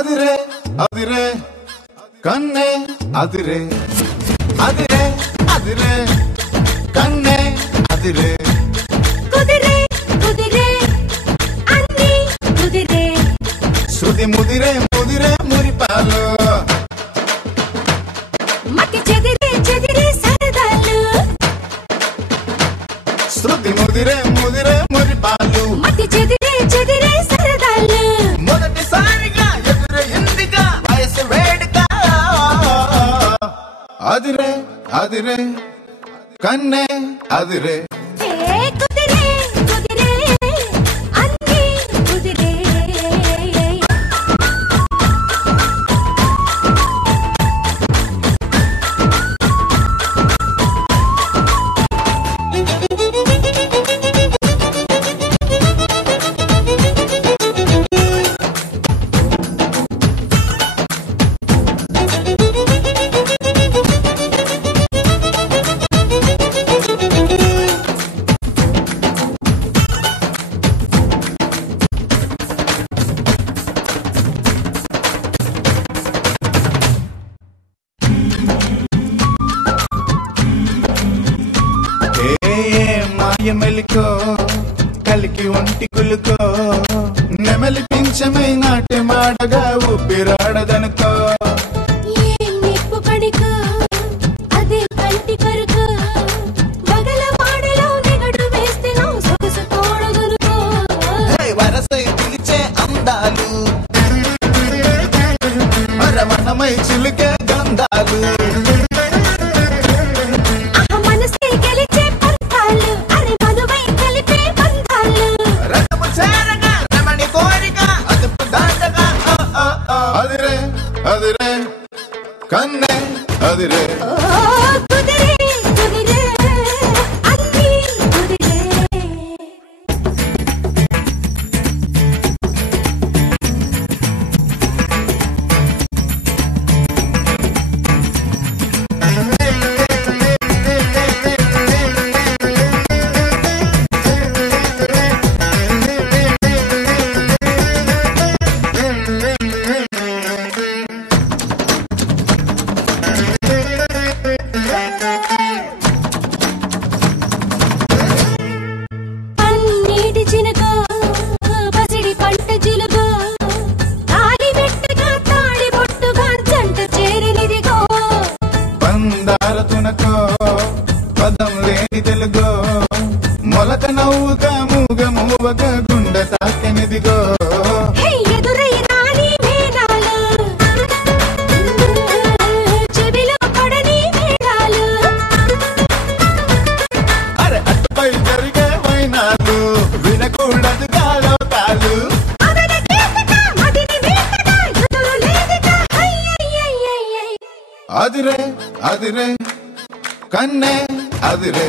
అదిరే అదిరే కన్నే అదిరే అదిరే అదిరే కన్నే అదిరే కుదిరే కుదిరే అన్ని కుదిరే శృతి ముదిరే ముదిరే మురిపాలు మతి చెదిరే చెదిరే సరదాలు శృతి ముదిరే ముదిరే మురిపాలు మతి చెదిరే చెదిరే సరదాలు మొదటిసారిగా ఎదురు ఎందుగా వయసు వేడుక అదిరే అదిరే కన్నే అదిరే కుదిరే కుదిరే అన్ని కుదిరే మెలికో కలికి ఒంటి కులుకో నెమలి పింఛమై నాటి మాడగా ఊపిరాడదనుకో నిప్పు కడికో అదే కంటి కరుకో బగల వాడలో నెగడు వేస్తే నా సొగసు తోడగలుకో వరసై పిలిచే అందాలు మరమణమై చిలికే గంధాలు అదిరే అదిరే కన్నే అదిరే కుదిరే కుదిరే అన్ని కుదిరే పన్నీటి చినుకో పసిడి పంట జిలుగో తాళి వెట్టుగా తాడి బొట్టుగా జంట చేరినిదిగో పందార తునకో పదం లేని తెలుగో మొలక నవ్వుగా మూగ మూవగా గుండె తాకెనిదిగో ఎదురై రాని మేనాలు చెవిలో పడని మేళాలు అరే అటుపై జరిగే వైనాలు వినకూడదు గాలోకాలు అదిరే అదిరే కన్నే అదిరే